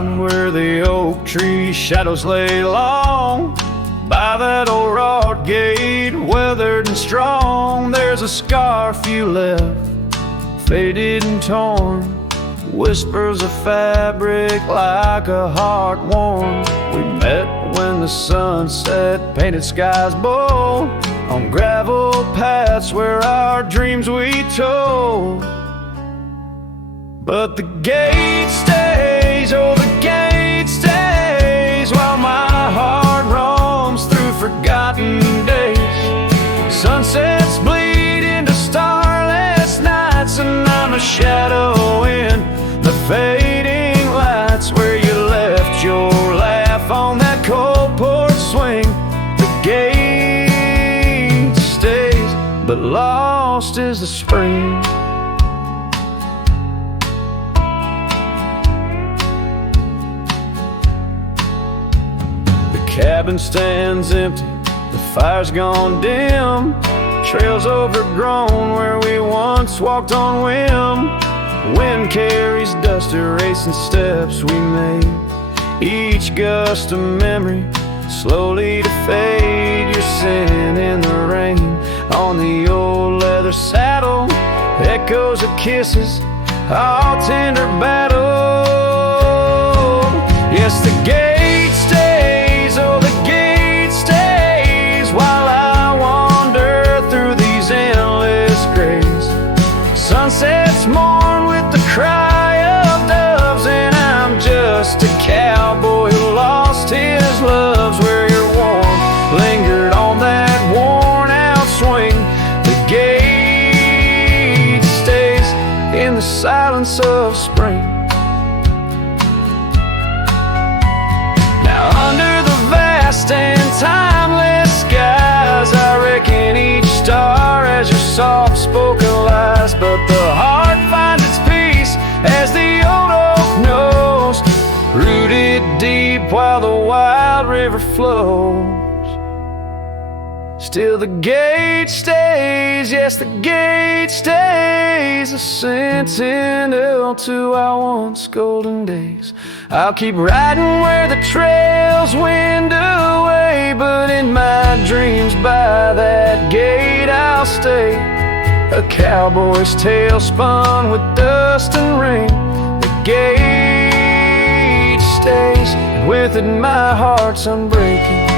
Riding where the oak tree shadows lay long, by that old rod gate, weathered and strong. There's a scarf you left, faded and torn, whispers of fabric like a heart worn. We met when the sun set, painted skies bold, on gravel paths where our dreams we told. But the gate stays, oh the gate stays, while my heart roams through forgotten days. Sunsets bleed into starless nights, and I'm a shadow in the fading lights, where you left your laugh on that cold porch swing. The gate stays, but lost is the spring. The cabin stands empty, the fire's gone dim, trails overgrown where we once walked on whim. Wind carries dust, erasing steps we made, each gust a memory, slowly to fade. You're sitting in the rain on the old leather saddle, echoes of kisses, all tender battle. Yes, the gate stays, oh the gate stays, while I wander through these endless grays. Sunsets mourn with the cry of doves, and I'm just a cowboy who lost his loves, where your warmth lingered on that worn out swing. The gate stays in the silence of spring. Now under the vast and timeless skies, I reckon each star has your soft-spoken lies, but the heart finds its peace as the old oak knows, rooted deep while the wild river flows. Still the gate stays, yes the gate stays, a sentinel to our once golden days. I'll keep riding where the trails wind away, but in my dreams by that gate I'll stay. A cowboy's tale spun with dust and rain. The gate stays, and with it my heart's unbreaking.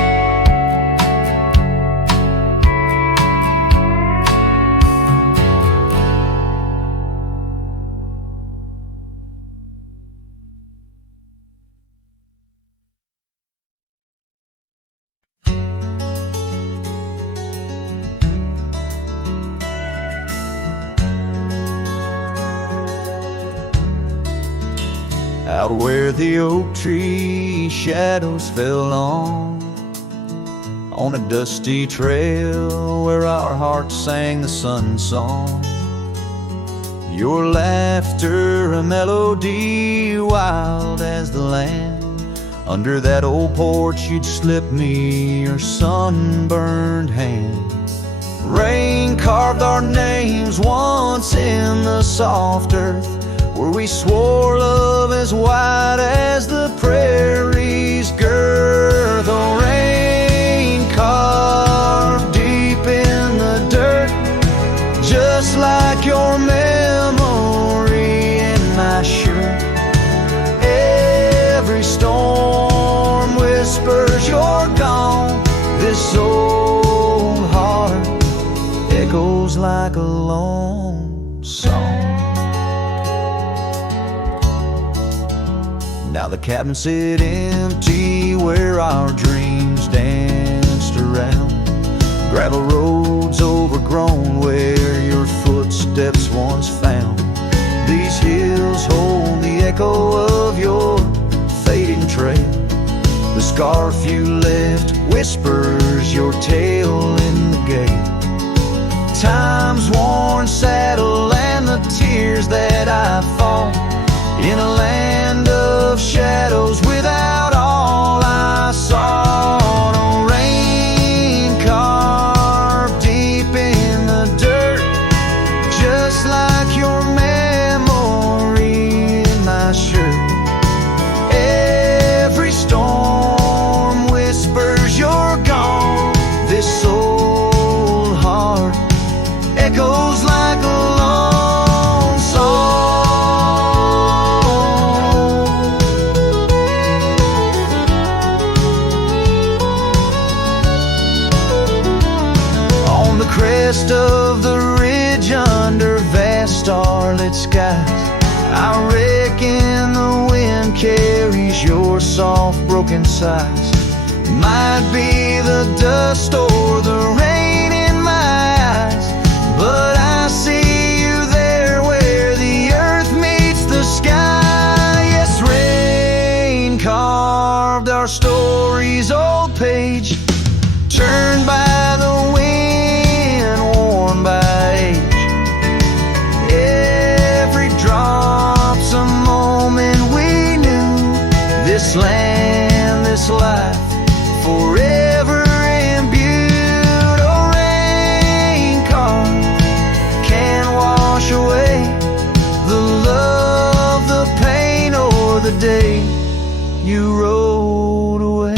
Out where the oak tree shadows fell on a dusty trail where our hearts sang the sun song. Your laughter a melody wild as the land. Under that old porch you'd slip me your sunburned hand. Rain carved our names once in the soft earth, where we swore love as wide as the prairie's girth. Oh, rain carved deep in the dirt, just like your memory in my shirt. Every storm whispers you're gone. This old heart echoes like a lone song. Now the cabin sit empty where our dreams danced around. Gravel roads overgrown where your footsteps once found. These hills hold the echo of your fading trail. The scarf you left whispers your tale in the gate. Time's worn saddle and the tears that I fought in a land of shadows without all I saw. No rain carved deep in the dirt, just like your memory in my shirt. crest of the ridge under vast starlit skies. I reckon the wind carries your soft broken sighs. Might be the dust or the rain in my eyes, but I see you there where the earth meets the sky. Yes, rain carved our story's old page, turned by the wind, worn by age. Every drop's a moment we knew, this land, this life, forever imbued. Oh, rain carved can't wash away the love, the pain, or the day you rode away.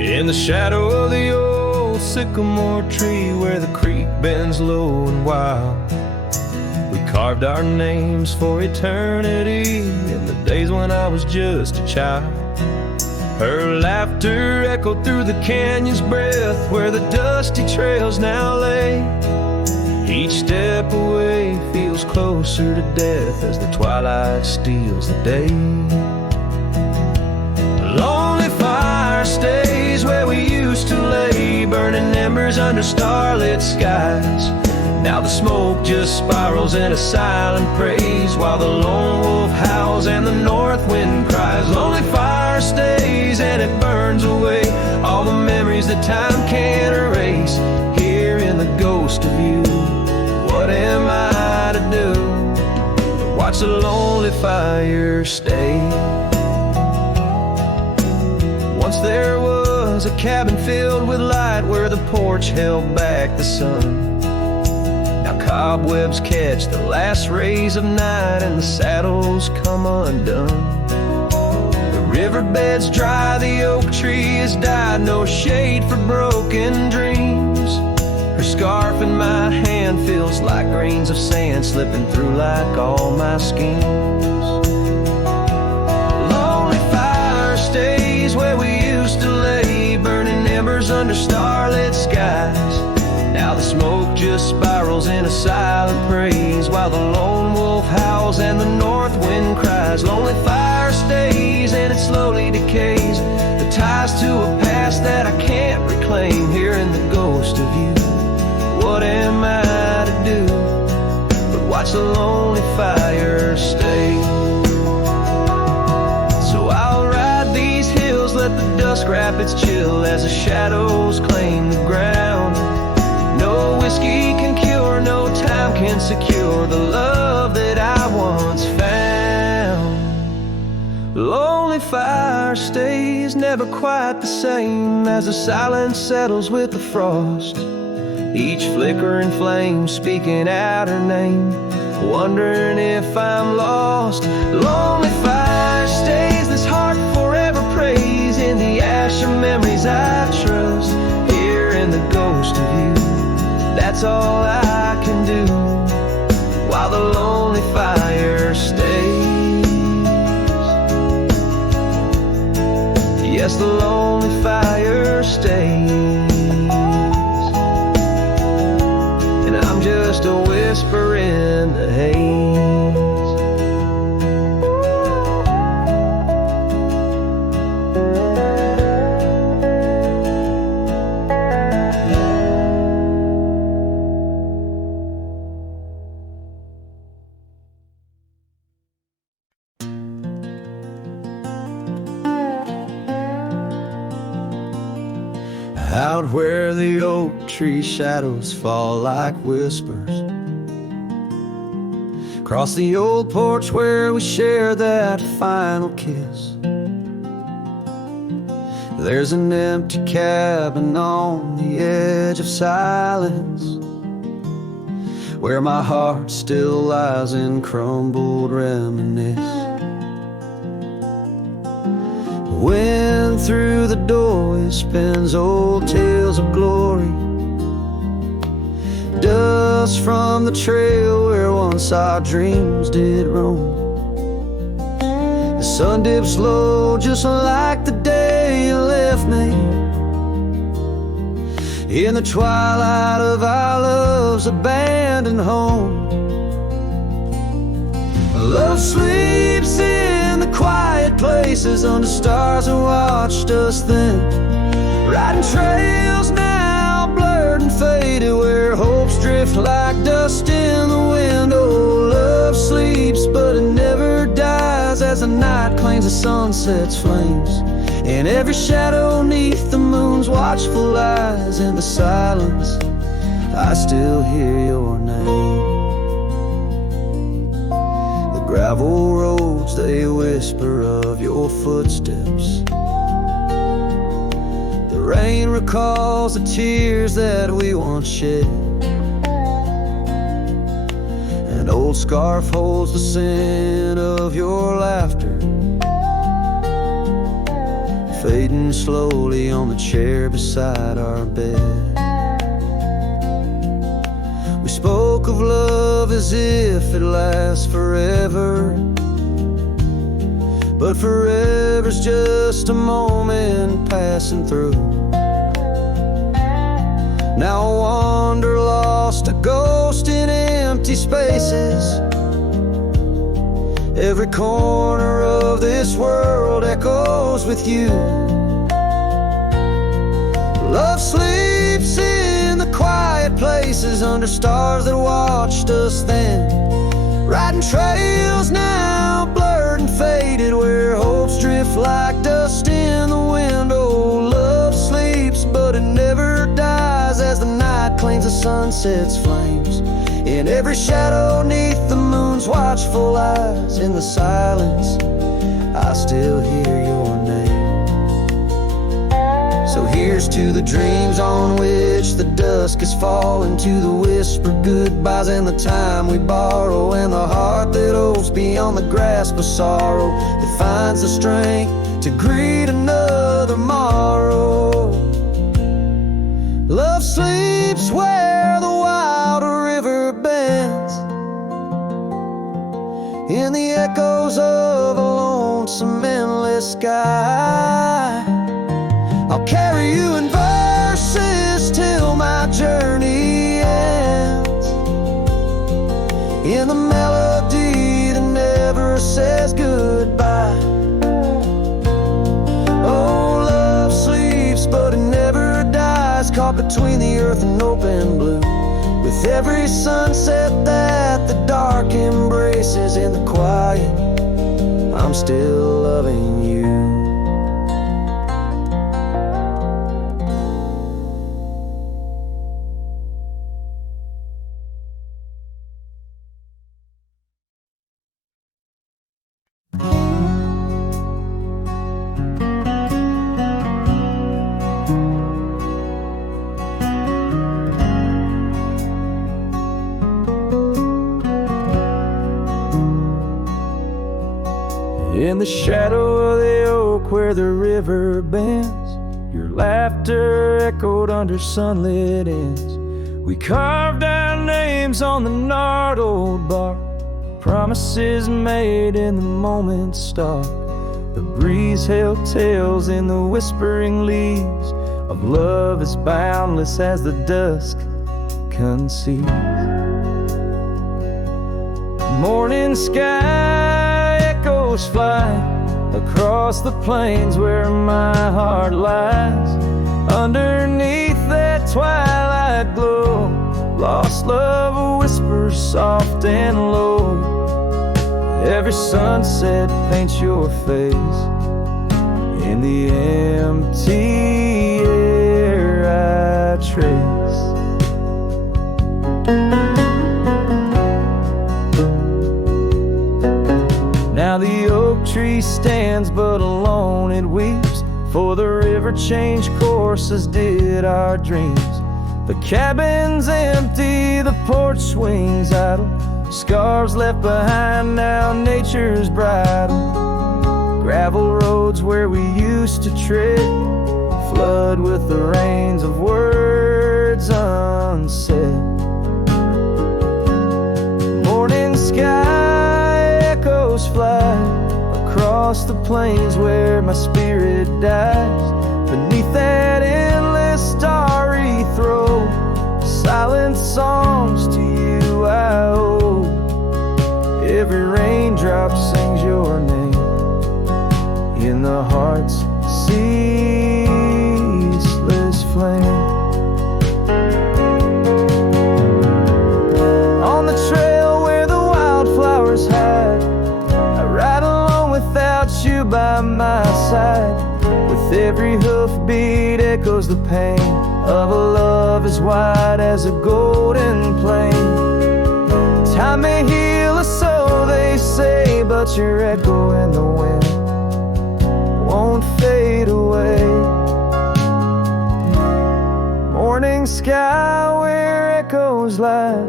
In the shadow of the old sycamore tree where the creek bends low and wild, we carved our names for eternity in the days when I was just a child. Her laughter echoed through the canyon's breath where the dusty trails now lay. Each step away feels closer to death as the twilight steals the day. Lonely fire stays where we used to lay, burning embers under starlit skies. Now the smoke just spirals in a silent praise while the lone wolf howls and the north wind cries. Lonely fire stays and it burns away all the memories that time can't erase. Here in the ghost of you, what am I to do? Watch the lonely fire stay. Once there was a cabin filled with light where the porch held back the sun. Now cobwebs catch the last rays of night and the saddles come undone. The riverbed's dry, the oak tree has died, no shade for broken dreams. Her scarf in my hand feels like grains of sand slipping through like all my schemes. Lonely fire stays where we used to lay, burning embers under starlit skies. Now the smoke just spirals in a silent praise while the lone wolf howls and the north wind cries. Lonely fire stays and it slowly decays, the ties to a past that I can't reclaim. Here in the ghost of you, what am I to do but watch the lonely fire stay? So I'll ride these hills, let the dusk wrap its chill as the shadows claim the ground. No whiskey can cure, no time can secure the love that I once found. Lonely fire stays never quite the same as the silence settles with the frost. Each flickering flame speaking out her name, wondering if I'm lost. Lonely fire stays, this heart forever prays in the ash of memories I trust. Here in the ghost of you, that's all I can do while the lonely fire stays. Yes, the lonely fire stays. I'm just a whisper in the haze. Out where the oak tree shadows fall like whispers, across the old porch where we shared that final kiss. There's an empty cabin on the edge of silence, where my heart still lies in crumbled reminisce. Wind through the doorway spins old tales of glory, dust from the trail where once our dreams did roam. The sun dips low just like the day you left me, in the twilight of our love's abandoned home. Love sleeps in the quiet places under stars that watched us then, riding trails now blurred and faded where hopes drift like dust in the wind. Oh, love sleeps but it never dies as the night claims the sunset's flames, in every shadow neath the moon's watchful eyes. In the silence I still hear your name. The gravel roads, they whisper of your footsteps. The rain recalls the tears that we once shed. An old scarf holds the scent of your laughter, fading slowly on the chair beside our bed. We spoke of love as if it lasts forever, but forever's just a moment passing through. Now I wander lost, a ghost in empty spaces. Every corner of this world echoes with you. Love sleeps in the quiet places under stars that watched us then, riding trails now blurred and faded where hopes drift like dust in the wind. Oh, love sleeps but it never dies as the night claims the sunset's flames, in every shadow neath the moon's watchful eyes. In the silence I still hear your name. So here's to the dreams on which the dusk is falling, to the whispered goodbyes and the time we borrow, and the heart that hopes beyond the grasp of sorrow, that finds the strength to greet another morrow. Love sleeps where the wild river bends, in the echoes of a lonesome endless sky. I'll carry you in verses till my journey ends, in the melody that never says goodbye. Oh, love sleeps but it never dies, caught between the earth and open blue, with every sunset that the dark embraces. In the quiet I'm still loving you. In the shadow of the oak where the river bends, your laughter echoed under sunlit ends. We carved our names on the gnarled old bark, promises made in the moment's start. The breeze held tales in the whispering leaves of love as boundless as the dusk conceives. Morning sky echoes fly across the plains where my heart lies, underneath that twilight glow. Lost love whispers soft and low. Every sunset paints your face in the empty air I trace. Now the oak tree stands but alone it weeps, for the river change courses did our dreams. The cabin's empty, the porch swings idle, scars left behind, now nature's bridle. Gravel roads where we used to tread flood with the rains of words unsaid. Morning sky echoes fly across the plains where my spirit dies. Beneath that endless starry throw, silent songs to you I owe. Every raindrop sings your name in the heart's ceaseless flame. On the trail where the wildflowers hide, I ride along without you by my side. With every hoofbeat echoes the pain of a love as wide as a golden plain. Time may heal us, so they say, but your echo in the wind won't fade away. Morning sky where echoes lie,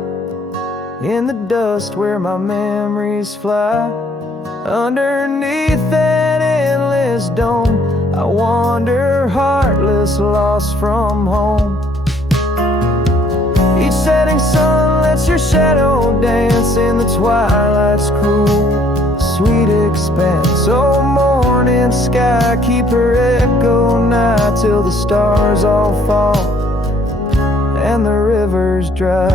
in the dust where my memories fly. Underneath that endless dome, I wander heartless, lost from home. Each setting sun lets your shadow dance in the twilight's cruel, sweet expanse. Oh, morning sky, keep her echo nigh till the stars all fall and the rivers dry.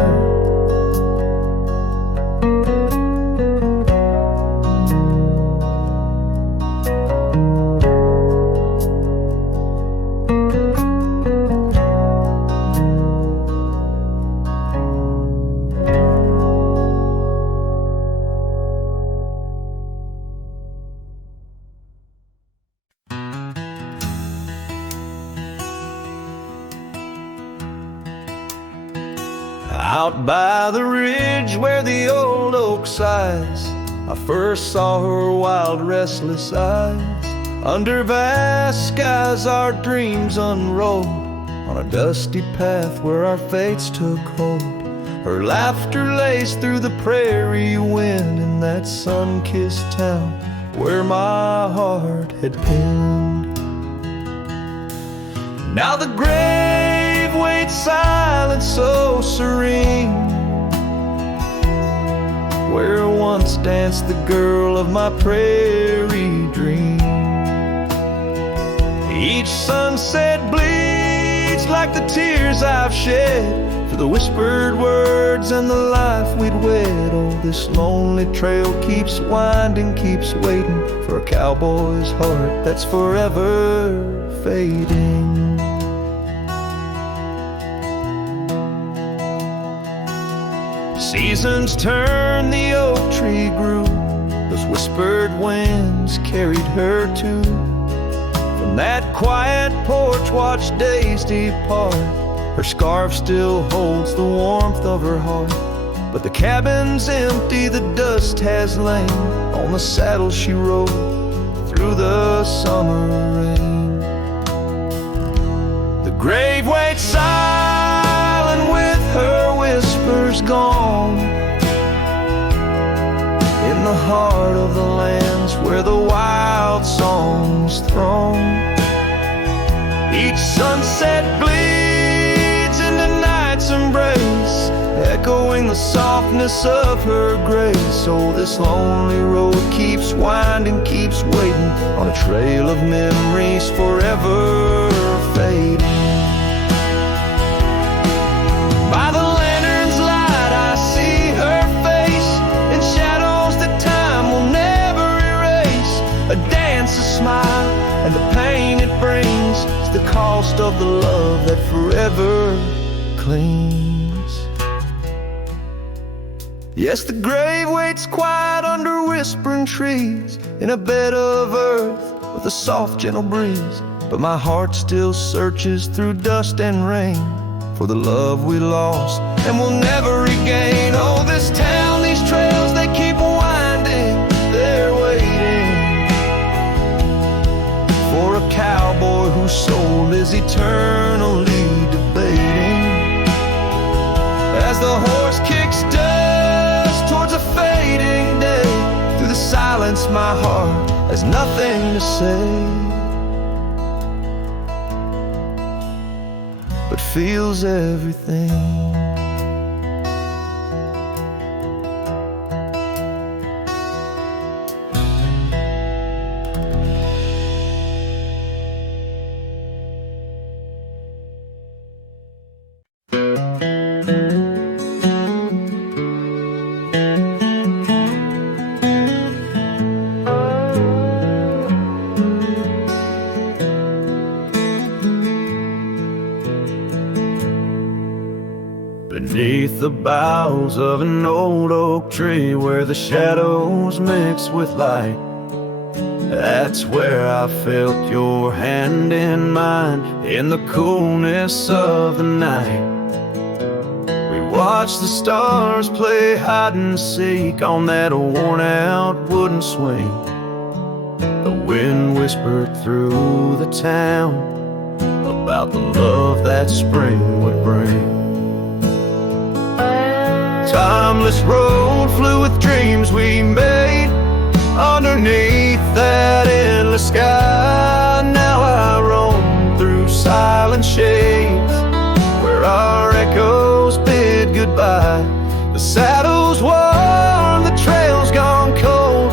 Out by the ridge where the old oak sighs, I first saw her wild, restless eyes. Under vast skies our dreams unrolled, on a dusty path where our fates took hold. Her laughter laced through the prairie wind in that sun-kissed town where my heart had pinned. Now the grave waits silent, so serene, where once danced the girl of my prairie dream. Each sunset bleeds like the tears I've shed for the whispered words and the life we'd wed. Oh, this lonely trail keeps winding, keeps waiting for a cowboy's heart that's forever fading. Seasons turned, the oak tree grew, those whispered winds carried her too. From that quiet porch watched days depart, her scarf still holds the warmth of her heart. But the cabin's empty, the dust has lain on the saddle she rode through the summer rain. The grave waits silent with her whispers gone, in the heart of the lands where the wild songs throng. Each sunset bleeds into night's embrace, echoing the softness of her grace. Oh, this lonely road keeps winding, keeps waiting on a trail of memories forever fading. By the lantern's light I see her face in shadows that time will never erase. A dance, a smile, and the pain it brings is the cost of the love that forever clings. Yes, the grave waits quiet under whispering trees, in a bed of earth with a soft, gentle breeze. But my heart still searches through dust and rain for the love we lost and will never regain. Oh, this town, these trails, they keep winding, they're waiting for a cowboy whose soul is eternally debating. As the horse kicks dust towards a fading day, through the silence my heart has nothing to say, but feels everything. Beneath the boughs of an old oak tree, where the shadows mix with light, that's where I felt your hand in mine, in the coolness of the night. We watched the stars play hide and seek on that worn out wooden swing. The wind whispered through the town about the love that spring would bring. Timeless road flew with dreams we made underneath that endless sky. Now I roam through silent shades where our echoes bid goodbye. The saddle's worn, the trail's gone cold,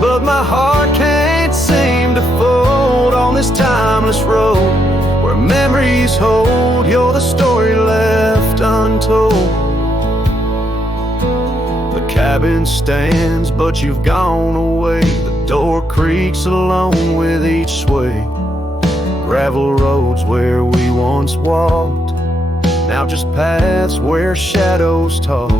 but my heart can't seem to fold on this timeless road where memories hold. You're the story left untold. Cabin stands, but you've gone away. The door creaks alone with each sway. Gravel roads where we once walked, now just paths where shadows talk.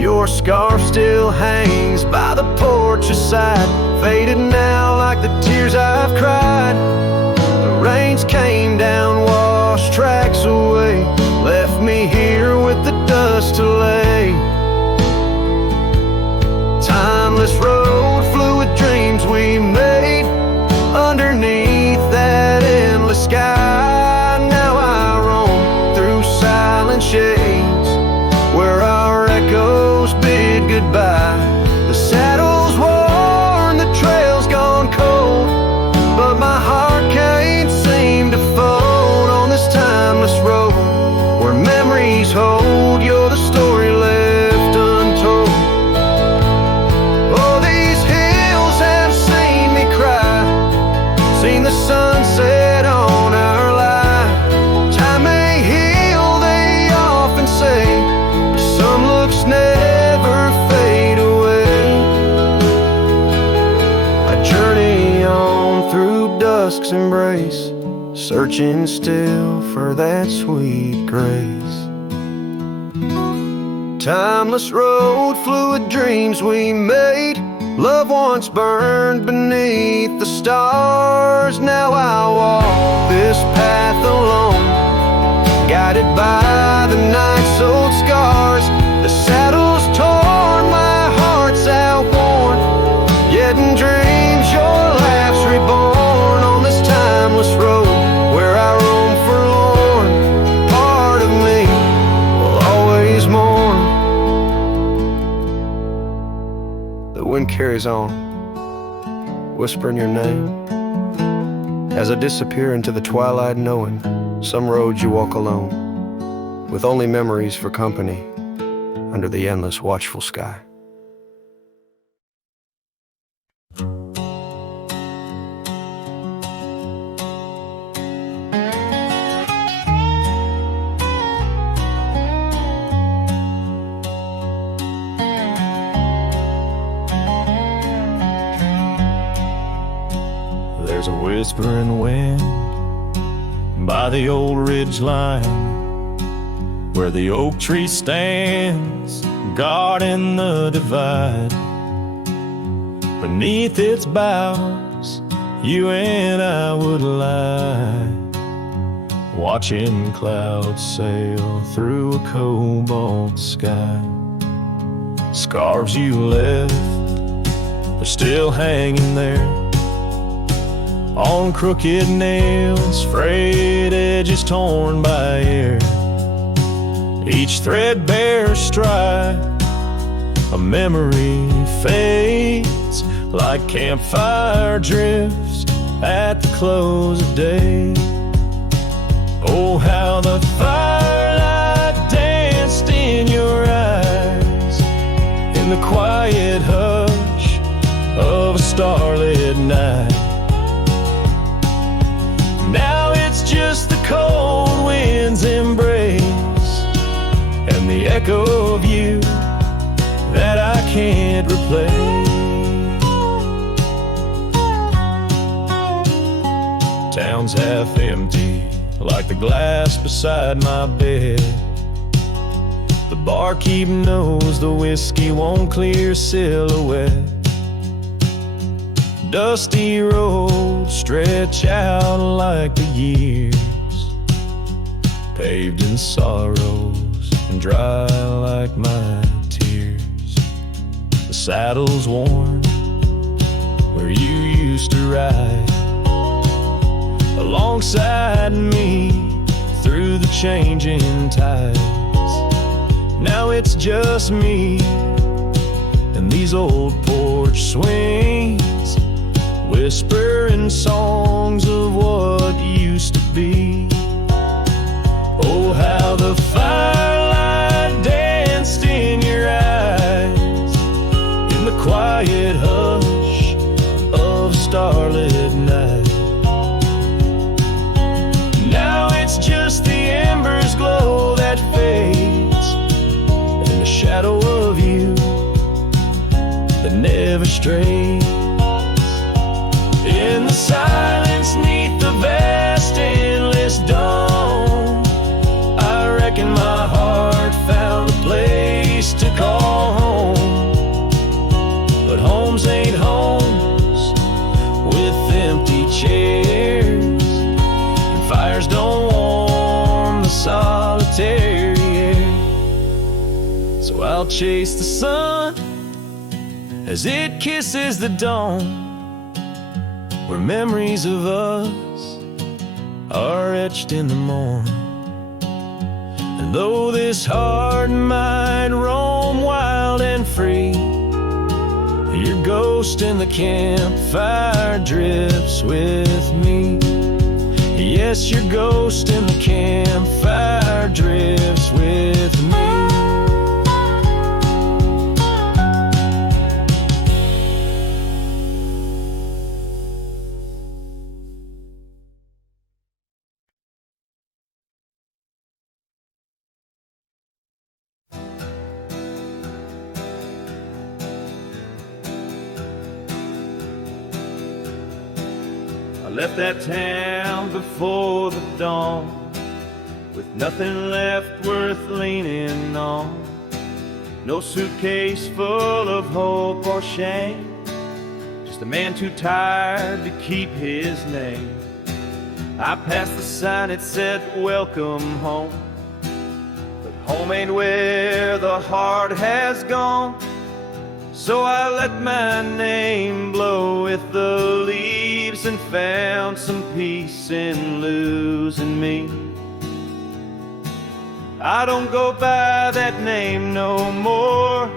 Your scarf still hangs by the porch aside, faded now like the tears I've cried. The rains came down, washed tracks away, left me here with the dust to lay. Timeless road flew with dreams we made underneath that endless sky. Now I roam through silent shades where our echoes bid goodbye. The saddle's worn, the trail's gone cold, but my heart can't seem to fold on this timeless road where memories hold. You're the story left untold. Seen the sunset on our line. Time may heal, they often say. Some looks never fade away. I journey on through dusk's embrace, searching still for that sweet grace. Timeless road flew with dreams we made. Love once burned beneath the stars. Now I walk this path alone, guided by the night's old scars. The saddle's torn, my heart's outworn, yet in dreams your laugh's reborn on this timeless road where I roam forlorn. Part of me will always mourn. The wind carries on, whispering your name as I disappear into the twilight, knowing some roads you walk alone, with only memories for company under the endless watchful sky. There's a whispering wind by the old ridge line where the oak tree stands guarding the divide. Beneath its boughs you and I would lie, watching clouds sail through a cobalt sky. Scarves you left are still hanging there, on crooked nails, frayed edges torn by air. Each threadbare stripe, a memory fades like campfire drifts at the close of day. Oh, how the firelight danced in your eyes in the quiet hush of a starlit night. Now it's just the cold wind's embrace and the echo of you that I can't replace. Town's half empty, like the glass beside my bed. The barkeep knows the whiskey won't clear silhouette. Dusty roads stretch out like the years, paved in sorrows and dry like my tears. The saddle's worn where you used to ride alongside me through the changing tides. Now it's just me and these old porch swings, whispering songs of what used to be. Oh, how the firelight danced in your eyes in the quiet hush of a starlit night. Now it's just the embers glow that fades and the shadow of you that never strays. In the silence neath the vast endless dome, I reckon my heart found a place to call home. But homes ain't homes with empty chairs, and fires don't warm the solitary air. So I'll chase the sun as it kisses the dawn, where memories of us are etched in the morn. And though this heart might roam wild and free, your ghost in the campfire drifts with me. Yes, your ghost in the campfire drifts with me. Left that town before the dawn, with nothing left worth leaning on. No suitcase full of hope or shame, just a man too tired to keep his name. I passed the sign, it said welcome home, but home ain't where the heart has gone. So I let my name blow with the leaves and found some peace in losing me. I don't go by that name no more,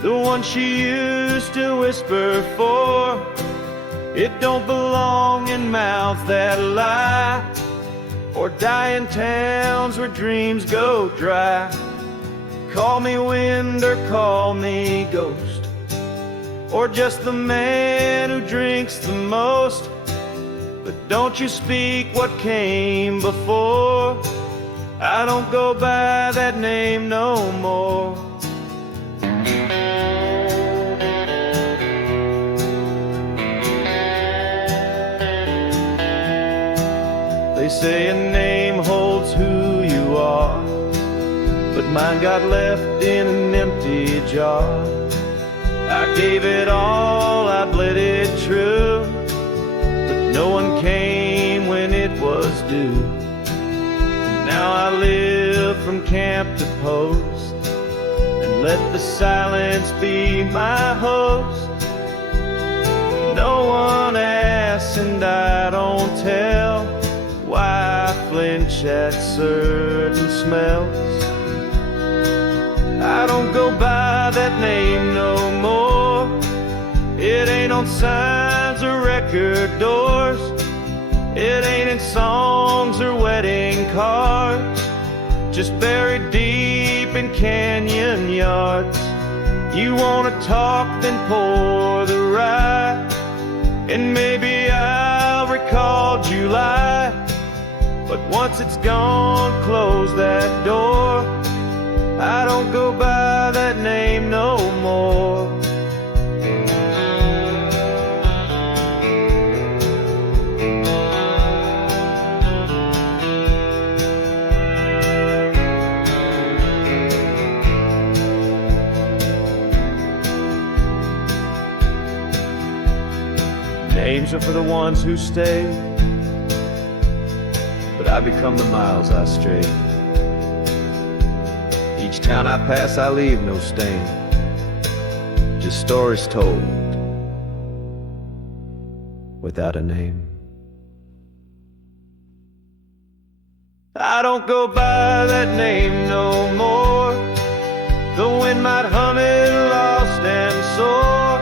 the one she used to whisper for. It don't belong in mouths that lie, or die in towns where dreams go dry. Call me wind or call me ghost, or just the man who drinks the most. But don't you speak what came before. I don't go by that name no more. They say a name holds who you are, but mine got left in an empty jar. I gave it all, I bled it true, but no one came when it was due. Now I live from camp to post, and let the silence be my host. No one asks pass and I don't tell why I flinch at certain smells. I don't go by that name no more. It ain't on signs or record doors. It ain't in songs or wedding cards. Just buried deep in canyon yards. You wanna talk, then pour the rye, and maybe I'll recall July. But once it's gone, close that door. I don't go by that name no more. Names are for the ones who stay, but I become the miles I stray. Each town I pass I leave no stain, just stories told without a name. I don't go by that name no more. The wind might hum it lost and sore,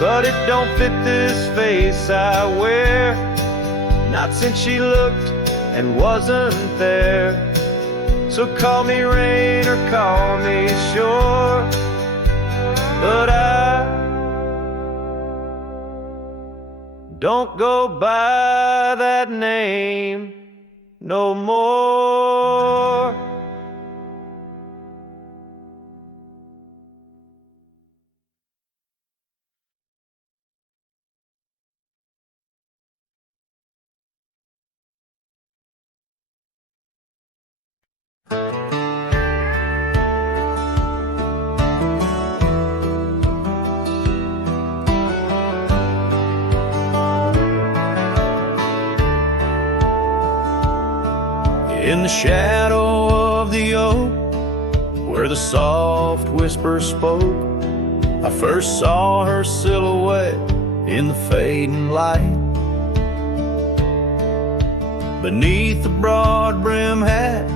but it don't fit this face I wear. Not since she looked and wasn't there. So call me rain or call me shore, but I don't go by that name no more. In the shadow of the oak, where the soft whisper spoke, I first saw her silhouette in the fading light. Beneath the broad brim hat,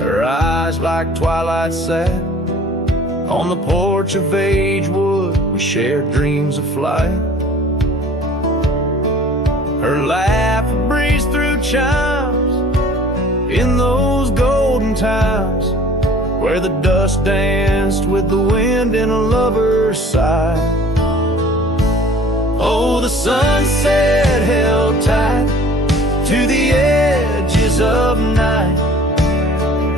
her eyes like twilight sat. On the porch of Agewood, we shared dreams of flight. Her laugh breezed through chimes in those golden times, where the dust danced with the wind in a lover's sigh. Oh, the sunset held tight to the edges of night.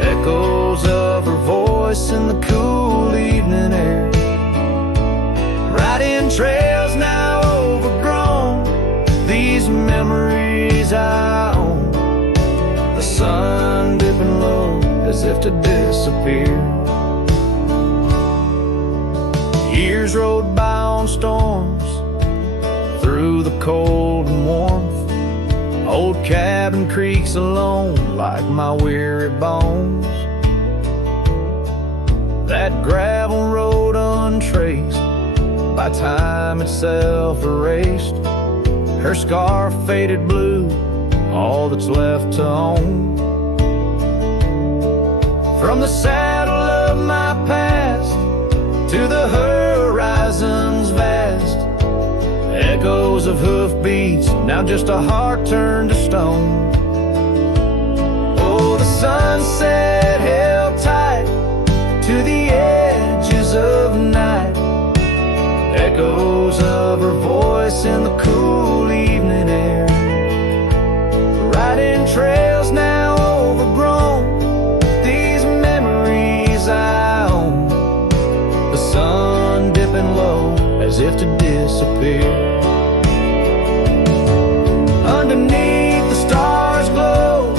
Echoes of her voice in the cool evening air. Riding trails now overgrown, these memories I own. The sun dipping low as if to disappear. Years rode by on storms, through the cold and warmth. Old cabin creaks alone like my weary bones. That gravel road untraced, by time itself erased. Her scarf faded blue, all that's left to own. From the saddle of my past to the horizon's vast, echoes of hoofbeats, now just a heart turned to stone. Oh, the sunset held tight to the edges of night. Echoes of her voice in the cool evening air. Riding trails now overgrown, these memories I own. The sun dipping low as if to disappear. Underneath the stars glow,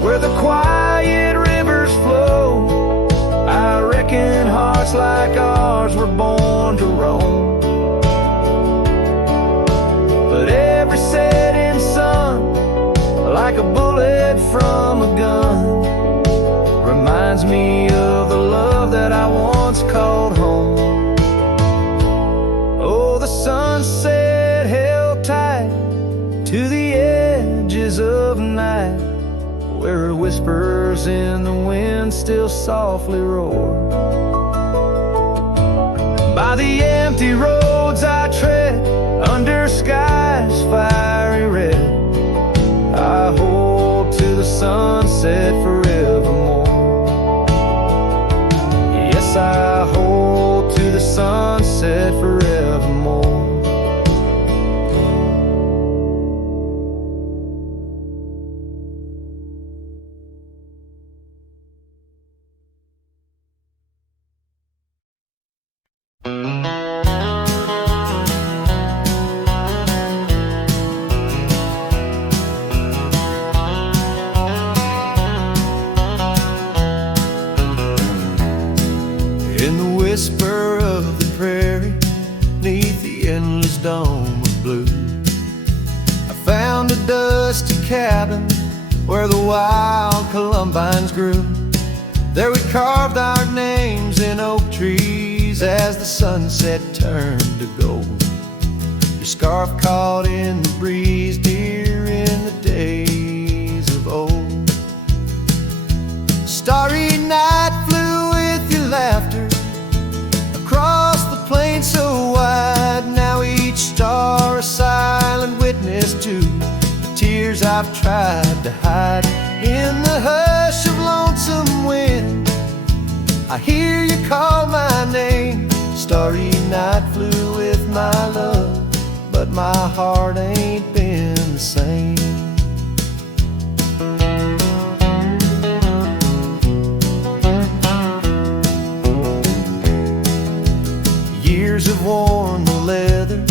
where the quiet rivers flow. I reckon hearts like ours were born to roam. But every setting sun, like a bullet from a gun, reminds me of the love that I once called home. Oh, the sunset held tight where whispers in the wind still softly roar. By the empty roads I tread, under skies fiery red, I hold to the sunset forevermore. Yes, I hold to the sunset forevermore. In the whisper of the prairie, neath the endless dome of blue, I found a dusty cabin where the wild columbines grew. There we carved our names in oak trees as the sunset turned to gold. Your scarf caught in the breeze, dear, in the days of old. Starry night flew with your laughter across the plain so wide. Now each star a silent witness to the tears I've tried to hide. In the hush of lonesome wind, I hear you call my name. Starry night flew with my love, but my heart ain't been the same. Years have worn the leather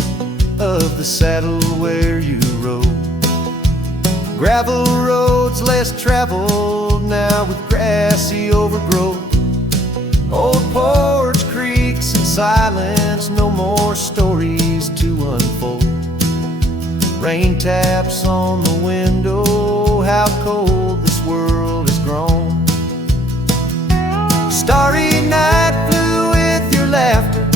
of the saddle where you rode. Gravel roads less traveled now with grassy overgrowth. Old porch creaks in silence, no more stories to unfold. Rain taps on the window, how cold this world has grown. Starry night flew with your laughter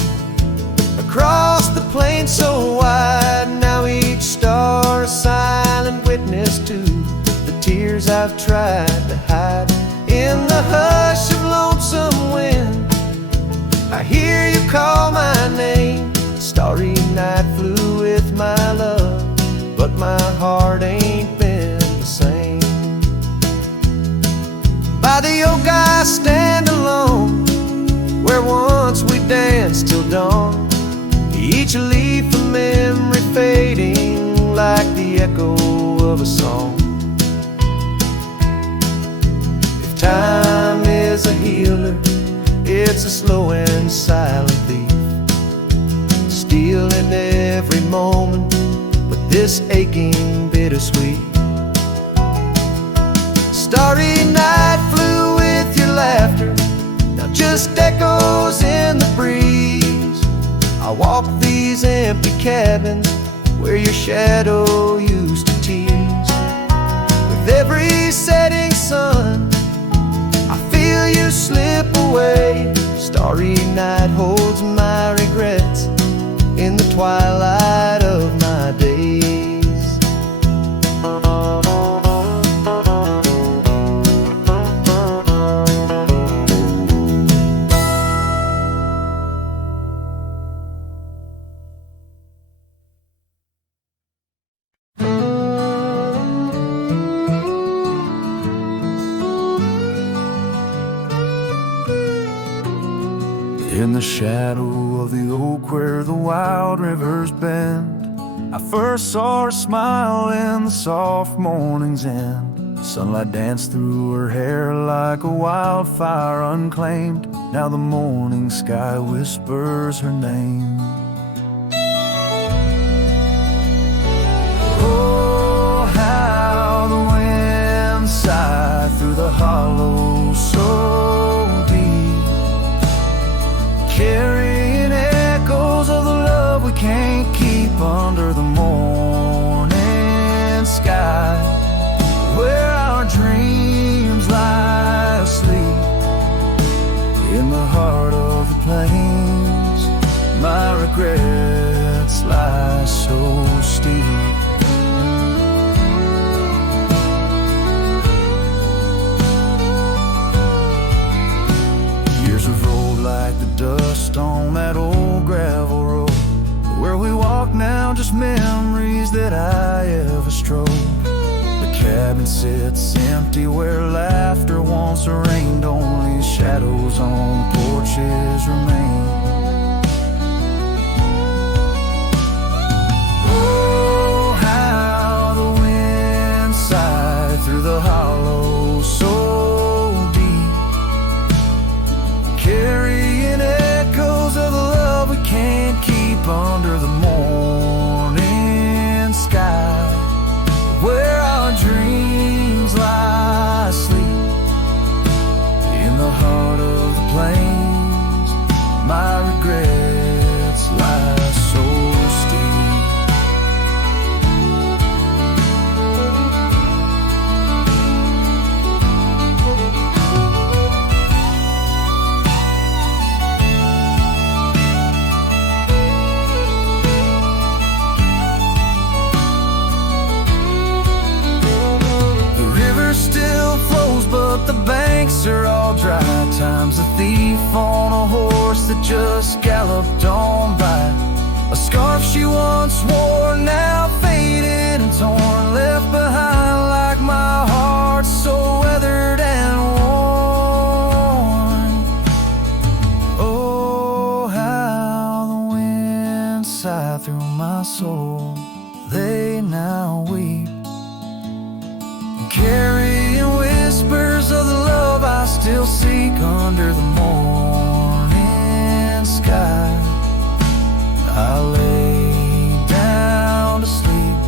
across the plain so wide. Now each star a silent witness to the tears I've tried to hide. In the hush of lonesome wind, I hear you call my name. Starry night flew with my love, but my heart ain't been the same. By the oak I stand alone, where once we danced till dawn. Each leaf a memory fading like the echo of a song. If time is a healer, it's a slow and silent thief, stealing every moment with this aching bittersweet. Starry night flew with your laughter, now just echoes in the breeze. I walk these empty cabins where your shadow used to tease. With every setting sun, I feel you slip away. Starry night holds my regrets in the twilight of my days. In the shadow of the oak where the wild rivers bend, I first saw her smile in the soft morning's end. Sunlight danced through her hair like a wildfire unclaimed. Now the morning sky whispers her name. Oh, how the wind sighed through the hollow so deep, carrying echoes of the love we can't keep under the morning sky, where our dreams lie asleep. In the heart of the plains, my regrets lie so steep. stroke. The cabin sits empty where laughter once reigned. Only shadows on porches remain. Oh, how the wind sighed through the hollow so deep, carrying echoes of the love we can't keep under the morning sky, where our dreams lie asleep in the heart of the plains. My regrets lie so steep. But the banks are all dry. Time's a thief on a horse that just galloped on by. A scarf she once wore, now faded and torn, left behind like my heart, so weathered and worn. Oh, how the wind sighed through my soul. They now weep, carrying whispers of the love I still seek under the morning sky. I lay down to sleep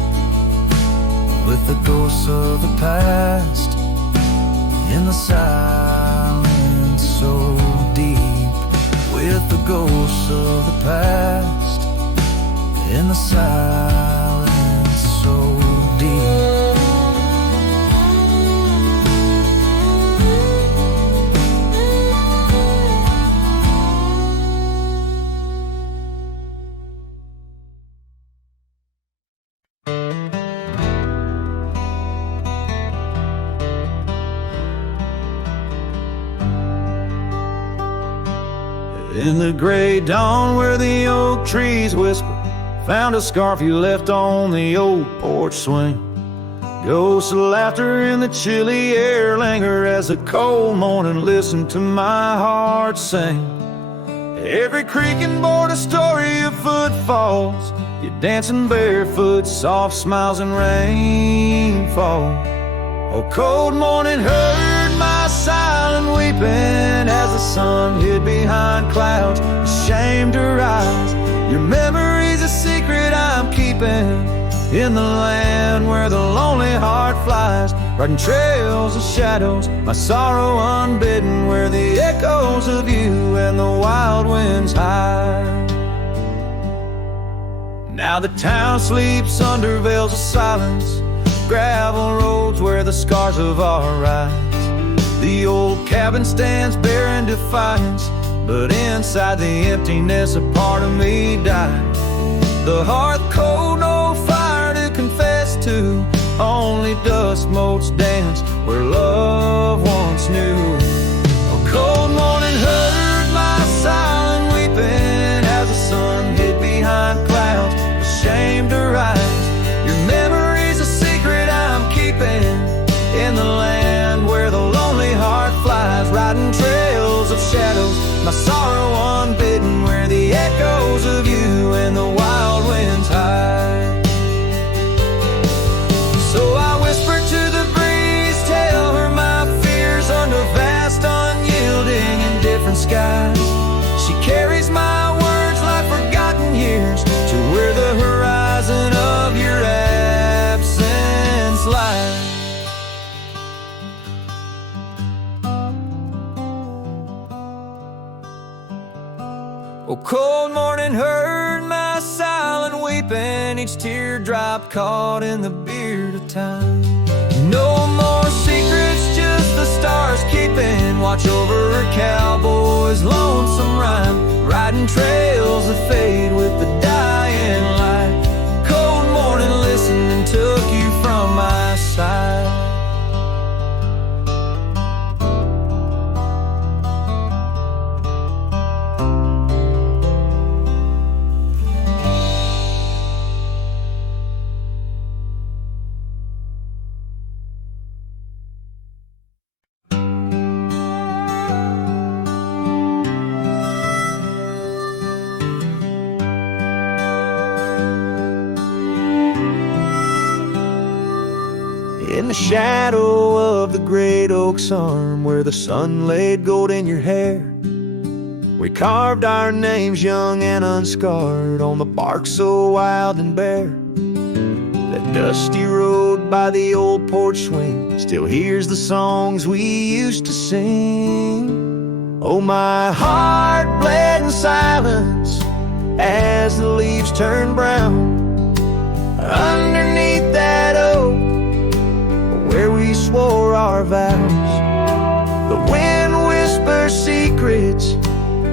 with the ghosts of the past in the silence so deep, with the ghosts of the past in the silence so deep. In the gray dawn where the oak trees whisper, found a scarf you left on the old porch swing. Ghosts of laughter in the chilly air linger as the cold morning listen to my heart sing. Every creaking board a story of footfalls, you dancing barefoot, soft smiles and rainfall. Oh, cold morning heard my silent weeping as the sun hid behind clouds, ashamed to rise. Your memory's a secret I'm keeping in the land where the lonely heart flies, riding trails of shadows, my sorrow unbidden, where the echoes of you and the wild winds hide. Now the town sleeps under veils of silence, gravel roads where the scars of our rides. The old cabin stands bare in defiance, but inside the emptiness a part of me died. The hearth cold, no fire to confess to, only dust motes dance where love once knew. A cold morning heard my silent weeping as the sun hid behind clouds, ashamed to rise. Your memory's a secret I'm keeping in the land where the lonely heart flies, riding trails of shadows, my sorrow unbidden, where the echoes of you and the wild winds hide. So I whisper to the breeze, tell her my fears under vast, unyielding, indifferent skies. She carries my words like forgotten years to where the horizon of your absence lies. Oh, cold morning heard my silent weeping, each teardrop caught in the beard of time. No more secrets, just the stars keeping watch over a cowboy's lonesome rhyme, riding trails that fade with the dying light. Cold morning listened and took you from my side. the shadow of the great oak's arm, where the sun laid gold in your hair, we carved our names young and unscarred on the bark so wild and bare. That dusty road by the old porch swing still hears the songs we used to sing. Oh, my heart bled in silence as the leaves turned brown underneath that oak where we swore our vows. The wind whispers secrets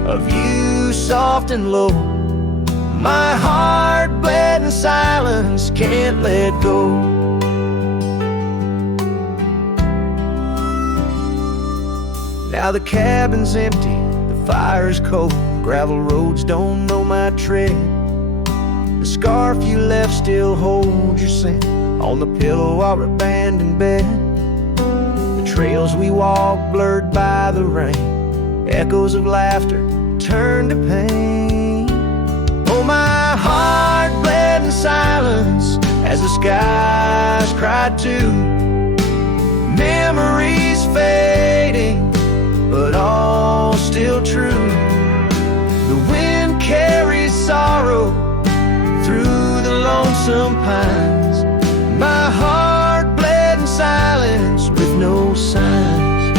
of you soft and low. My heart bled in silence, can't let go. Now the cabin's empty, the fire's cold, gravel roads don't know my tread. The scarf you left still holds your scent on the pillow of our abandoned bed. The trails we walked blurred by the rain, echoes of laughter turned to pain. Oh, my heart bled in silence as the skies cried too. Memories fading, but all still true. The wind carries sorrow through the lonesome pines. My heart bled in silence with no signs.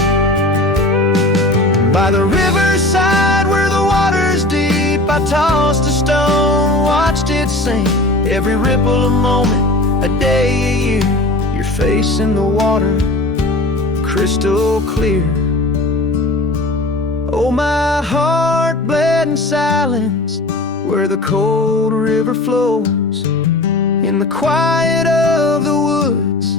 By the riverside where the water's deep, I tossed a stone, watched it sink. Every ripple a moment, a day, a year. Your face in the water, crystal clear. Oh, my heart bled in silence where the cold river flows, in the quiet of the woods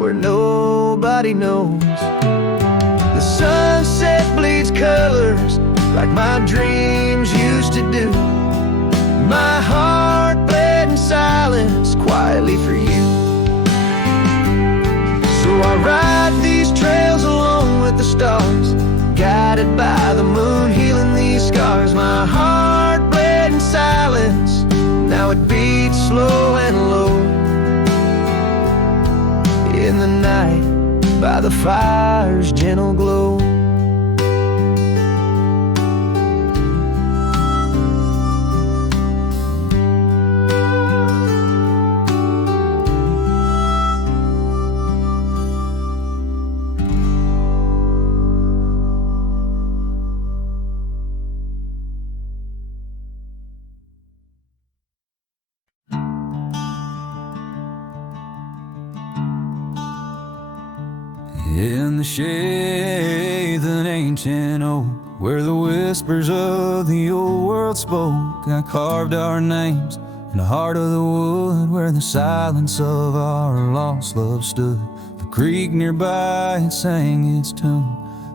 where nobody knows. The sunset bleeds colors like my dreams used to do. My heart bled in silence quietly for you. So I ride these trails alone with the stars, guided by the moon, healing these scars. My heart bled in silence, now it beats slow and low. In the night, by the fire's gentle glow. In the shade of an ancient oak, where the whispers of the old world spoke, I carved our names in the heart of the wood, where the silence of our lost love stood. The creek nearby, it sang its tune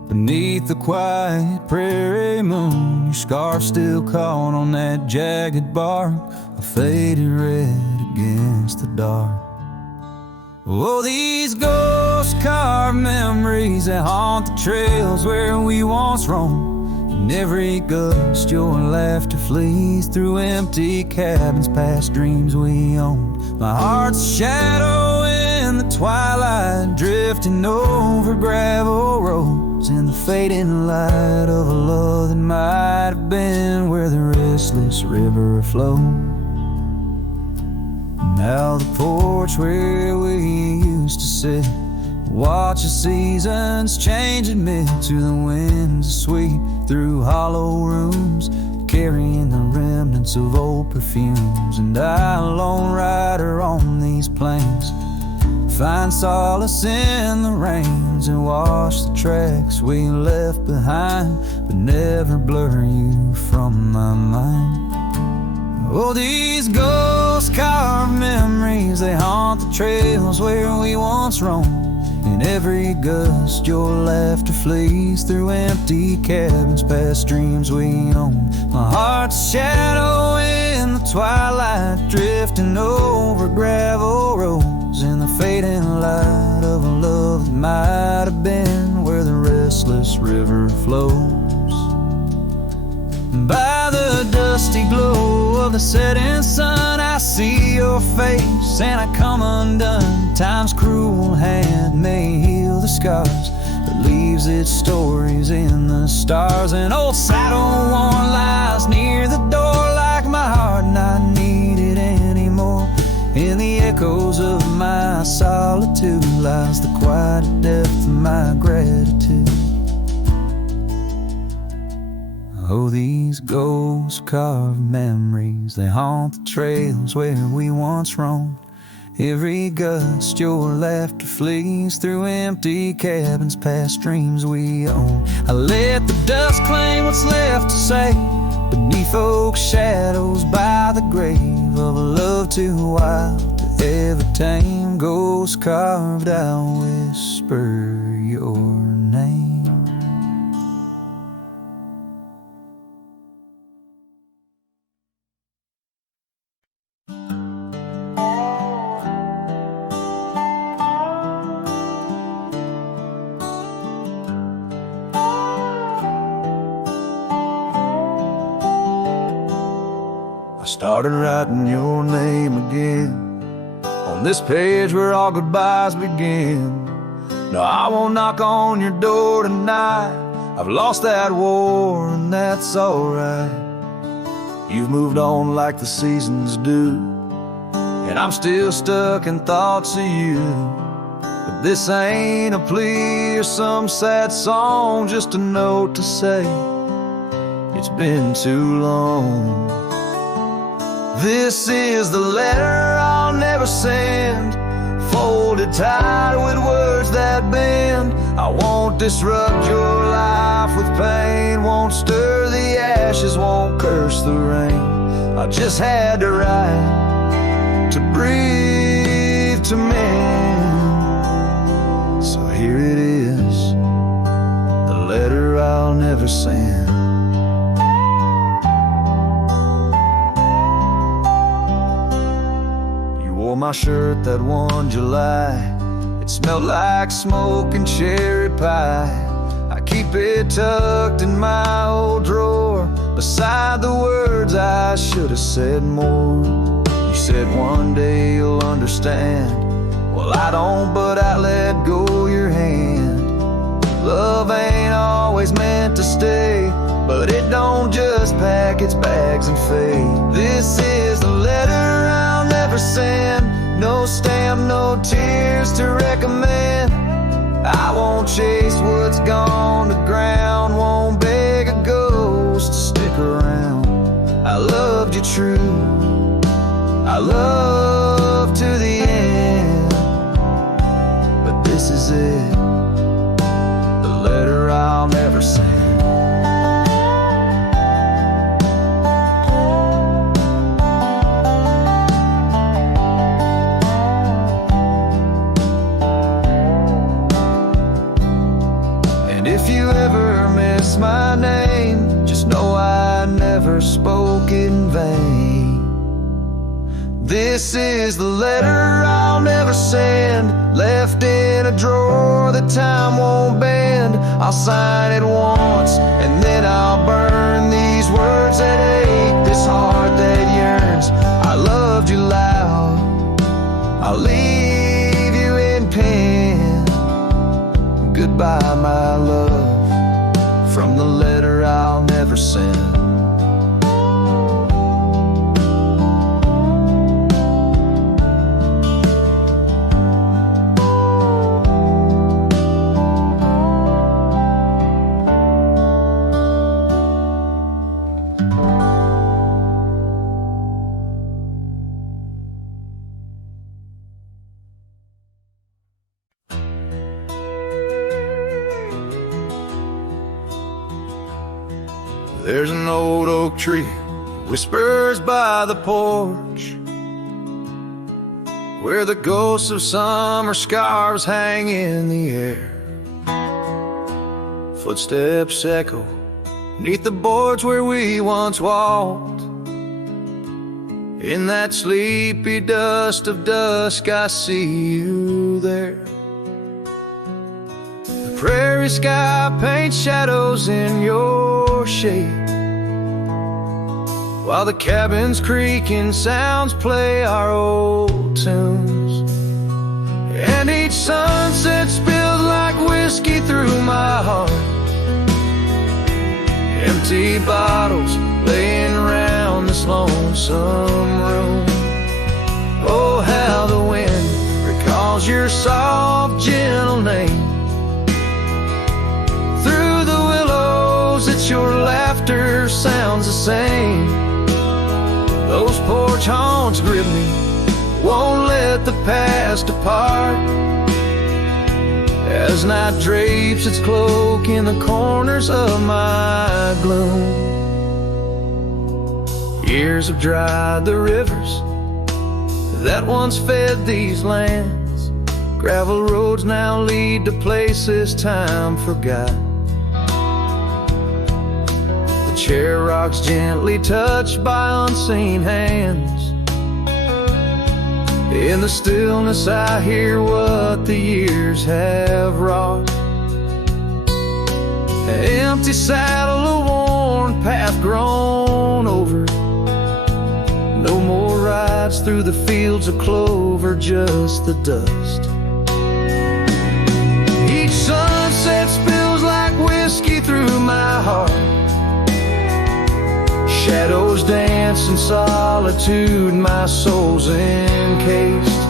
beneath the quiet prairie moon. Your scarf still caught on that jagged bark, a faded red against the dark. Oh, these ghost-carved memories that haunt the trails where we once roamed. In every gust your laughter flees through empty cabins past dreams we owned. My heart's a shadow in the twilight, drifting over gravel roads, in the fading light of a love that might have been where the restless river flowed. Now the porch where we used to sit, watch the seasons change amid to the winds that sweep through hollow rooms, carrying the remnants of old perfumes. And I, a lone rider on these plains, find solace in the rains and wash the tracks we left behind, but never blur you from my mind. Oh, these ghost-carved memories, they haunt the trails where we once roamed. In every gust your laughter flees through empty cabins past dreams we owned. My heart's a shadow in the twilight, drifting over gravel roads, in the fading light of a love that might have been where the restless river flows. By the dusty glow of the setting sun, I see see your face and I come undone. Time's cruel hand may heal the scars, but leaves its stories in the stars. An old saddle worn lies near the door, like my heart not needed anymore. In the echoes of my solitude lies the quiet depth of my gratitude. Oh, these ghost-carved memories, they haunt the trails where we once roamed. Every gust your laughter flees through empty cabins past dreams we own. I let the dust claim what's left to say beneath oak shadows by the grave of a love too wild to ever tame. Ghost carved, I'll whisper your name. Started writing your name again on this page where all goodbyes begin. No, I won't knock on your door tonight. I've lost that war and that's alright. You've moved on like the seasons do, and I'm still stuck in thoughts of you. But this ain't a plea or some sad song, just a note to say it's been too long. This is the letter I'll never send, folded tight with words that bend. I won't disrupt your life with pain, won't stir the ashes, won't curse the rain. I just had to write, to breathe, to mend. So here it is, the letter I'll never send. Wore my shirt that one July. It smelled like smoke and cherry pie. I keep it tucked in my old drawer, beside the words I should have said more. You said one day you'll understand. Well, I don't, but I let go your hand. Love ain't always meant to stay, but it don't just pack its bags and fade. This is the letter I'll never send. No stamp, no tears to recommend. I won't chase what's gone to ground, won't beg a ghost to stick around. I loved you true, I love to the end. But this is it, the letter I'll never send. My name, just know I never spoke in vain. This is the letter I'll never send, left in a drawer that time won't bend. I'll sign it once and then I'll burn these words that ache, this heart that yearns. I loved you loud, I'll leave you in pen. Goodbye, my love, from the letter I'll never send. There's an old oak tree, whispers by the porch, where the ghosts of summer scarves hang in the air. Footsteps echo neath the boards where we once walked. In that sleepy dust of dusk, I see you there. The prairie sky paints shadows in your shape, while the cabin's creaking sounds play our old tunes. And each sunset spills like whiskey through my heart. Empty bottles laying around this lonesome room. Oh, how the wind recalls your soft, gentle name. Through the willows, it's your laughter sounds the same. Those porch haunts grip me, won't let the past depart. As night drapes its cloak in the corners of my gloom. Years have dried the rivers that once fed these lands. Gravel roads now lead to places time forgot. The chair rocks gently touched by unseen hands. In the stillness I hear what the years have wrought. An empty saddle, a worn path grown over. No more rides through the fields of clover, just the dust. Each sunset spills like whiskey through my heart. Shadows dance in solitude, my soul's encased.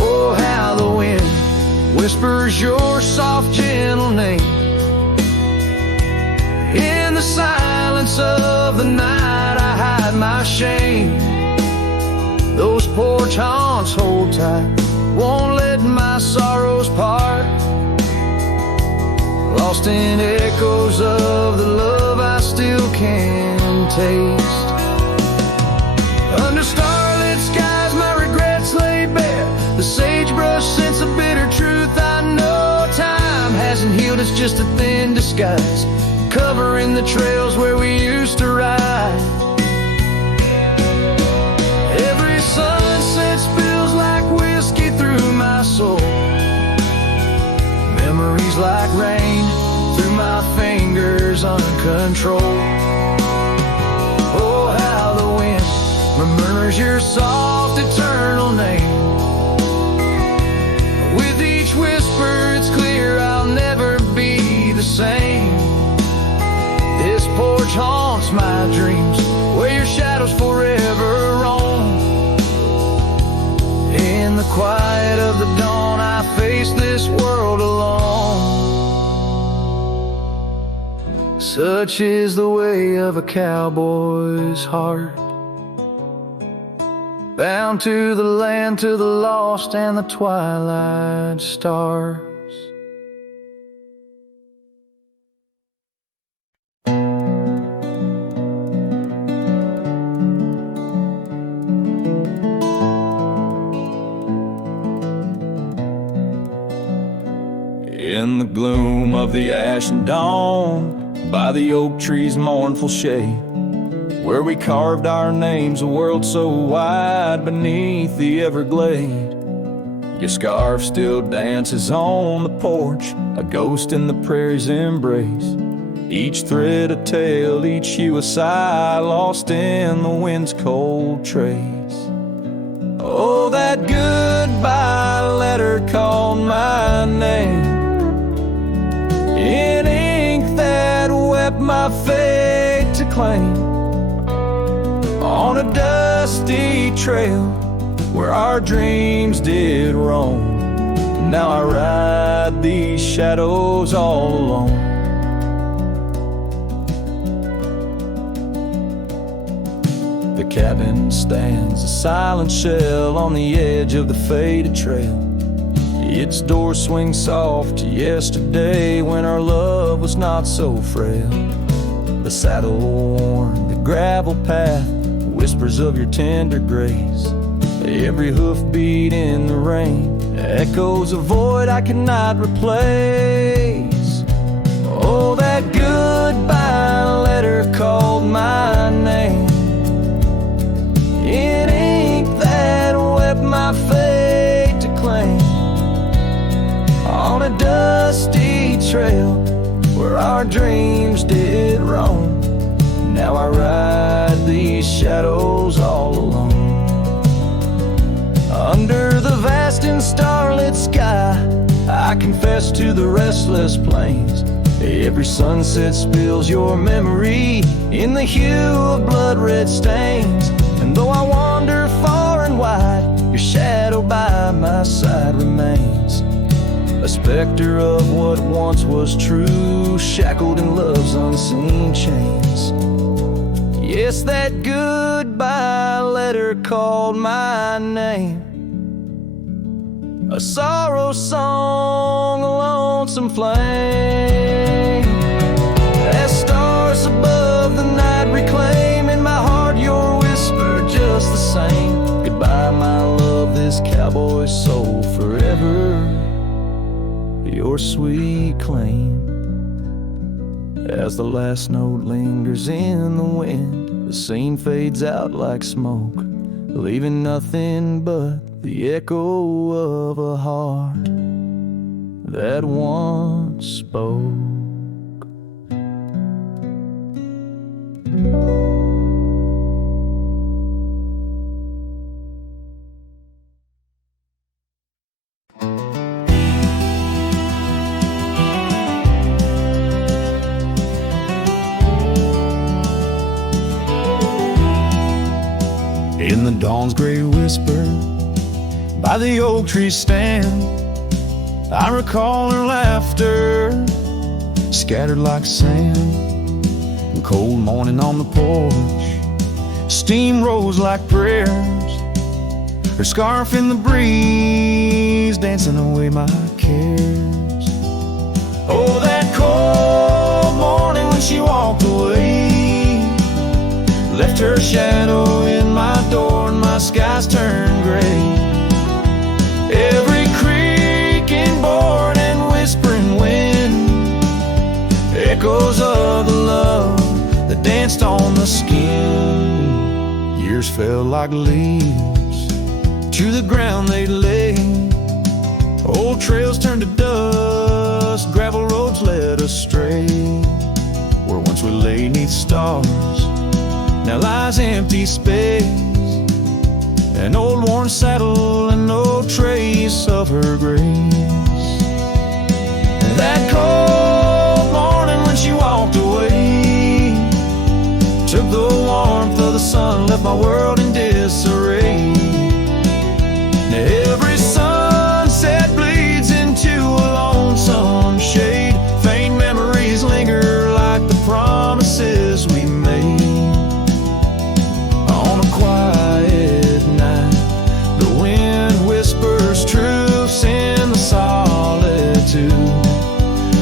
Oh, how the wind whispers your soft, gentle name. In the silence of the night I hide my shame. Those porch haunts hold tight, won't let my sorrows part. Lost in echoes of the love I still can taste. Under starlit skies my regrets lay bare. The sagebrush scents a bitter truth I know. Time hasn't healed, it's just a thin disguise, covering the trails where we used to ride. Every sunset spills like whiskey through my soul. Memories like rain through my fingers uncontrolled. Oh, how the wind remembers your soft eternal name. With each whisper it's clear I'll never be the same. This porch haunts my dreams, where your shadows forever roam. In the quiet of the dawn I face this world alone. Such is the way of a cowboy's heart, bound to the land, to the lost and the twilight stars. In the gloom of the ashen dawn, by the oak tree's mournful shade, where we carved our names, a world so wide beneath the everglade. Your scarf still dances on the porch, a ghost in the prairie's embrace. Each thread a tale, each hue a sigh, lost in the wind's cold trace. Oh, that goodbye letter called my name in ink that wept my fate to claim. On a dusty trail where our dreams did roam, now I ride these shadows all alone. The cabin stands a silent shell on the edge of the faded trail. Its door swings soft to yesterday when our love was not so frail. The saddle worn, the gravel path, whispers of your tender grace. Every hoofbeat in the rain echoes a void I cannot replace. Oh, that goodbye letter called my name in ink that wept my fate to claim. On a dusty trail where our dreams did roam, now I ride the shadows all alone. Under the vast and starlit sky, I confess to the restless plains. Every sunset spills your memory in the hue of blood-red stains. And though I wander far and wide, your shadow by my side remains, a specter of what once was true, shackled in love's unseen chains. Yes, that goodbye letter called my name, a sorrow song, a lonesome flame. As stars above the night reclaim in my heart your whisper just the same. Goodbye, my love, this cowboy soul forever, your sweet claim. As the last note lingers in the wind, the scene fades out like smoke, leaving nothing but the echo of a heart that once spoke. In the dawn's gray whisper, by the oak tree stand, I recall her laughter, scattered like sand. And cold morning on the porch, steam rose like prayers, her scarf in the breeze, dancing away my cares. Oh, that cold morning when she walked away, left her shadow in my door and my skies turned gray. Every creaking board and whispering wind, echoes of the love that danced on the skin. Years fell like leaves to the ground they lay. Old trails turned to dust, gravel roads led astray. Where once we lay 'neath stars, now lies empty space, an old worn saddle and no trace of her grace. That cold morning when she walked away, took the warmth of the sun, left my world in disarray. Now every sunset bleeds into a lonesome shade, faint memories linger like the promises we made. On a quiet night, the wind whispers truths in the solitude.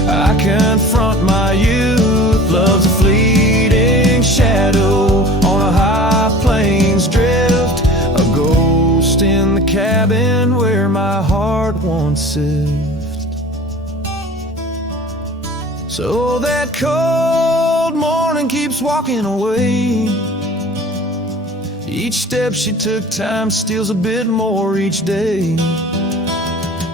I confront my youth, love's a fleeting shadow on a high plains drift, a ghost in the cabin where my heart once lived. So that cold morning keeps walking away. Each step she took, time steals a bit more each day.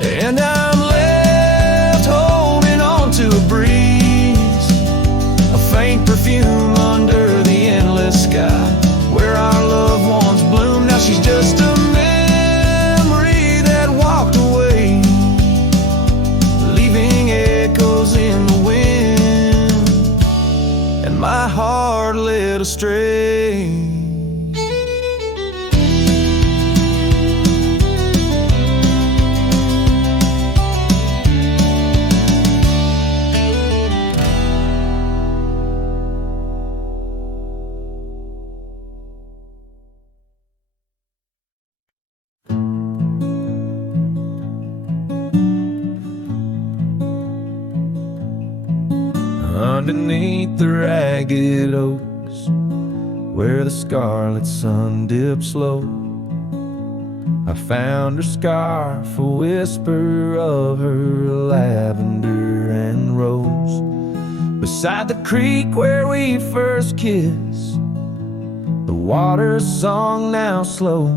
And I'm left holding on to a breeze, a faint perfume under the endless sky. Where our loved ones bloom, now she's just a memory that walked away, leaving echoes in the wind, and my heart led astray. Underneath the ragged oaks, where the scarlet sun dips low, I found her scarf, a whisper of her lavender and rose. Beside the creek where we first kissed, the water's song now slow,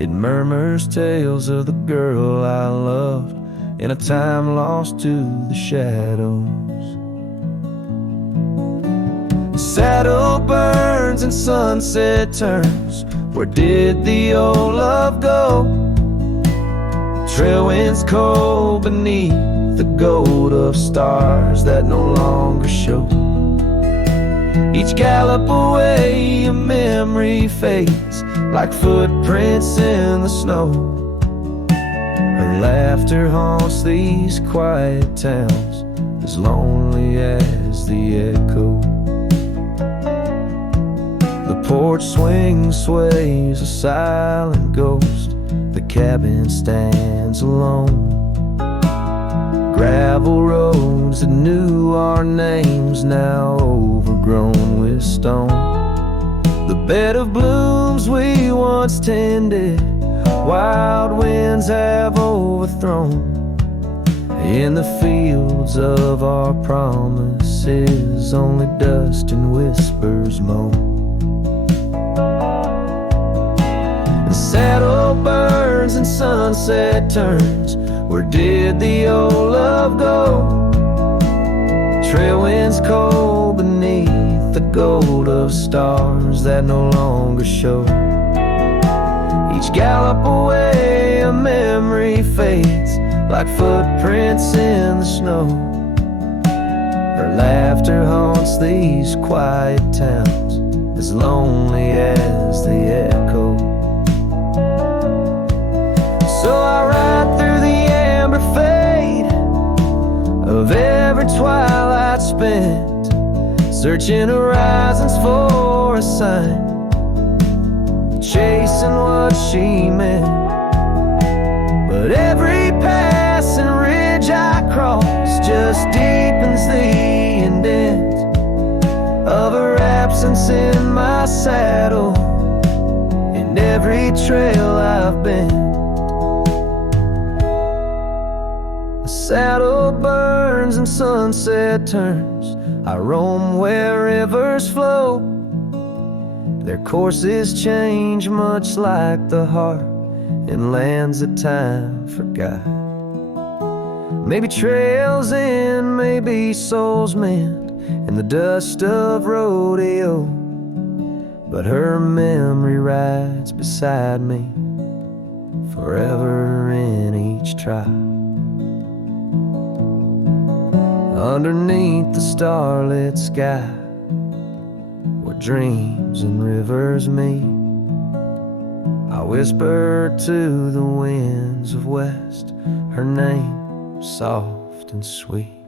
it murmurs tales of the girl I loved in a time lost to the shadows. Saddle burns burns and sunset turns, where did the old love go? Trail winds cold beneath the gold of stars that no longer show. Each gallop away a memory fades, like footprints in the snow. Her laughter haunts these quiet towns, as lonely as the echo. The porch swing sways, a silent ghost. The cabin stands alone. Gravel roads that knew our names, now overgrown with stone. The bed of blooms we once tended, wild winds have overthrown. In the fields of our promises, only dust and whispers moan. The saddle burns and sunset turns, where did the old love go? Trail winds cold beneath the gold of stars that no longer show. Each gallop away a memory fades, like footprints in the snow. Her laughter haunts these quiet towns, as lonely as the echo. So I ride through the amber fade of every twilight spent, searching horizons for a sign, chasing what she meant. But every passing ridge I cross just deepens the indent of her absence in my saddle, in every trail I've been. The saddle burns and sunset turns, I roam where rivers flow. Their courses change much like the heart in lands that time forgot. Maybe trails end, maybe souls mend in the dust of rodeo, but her memory rides beside me forever in each trial. Underneath the starlit sky, where dreams and rivers meet, I whisper to the winds of west, her name soft and sweet.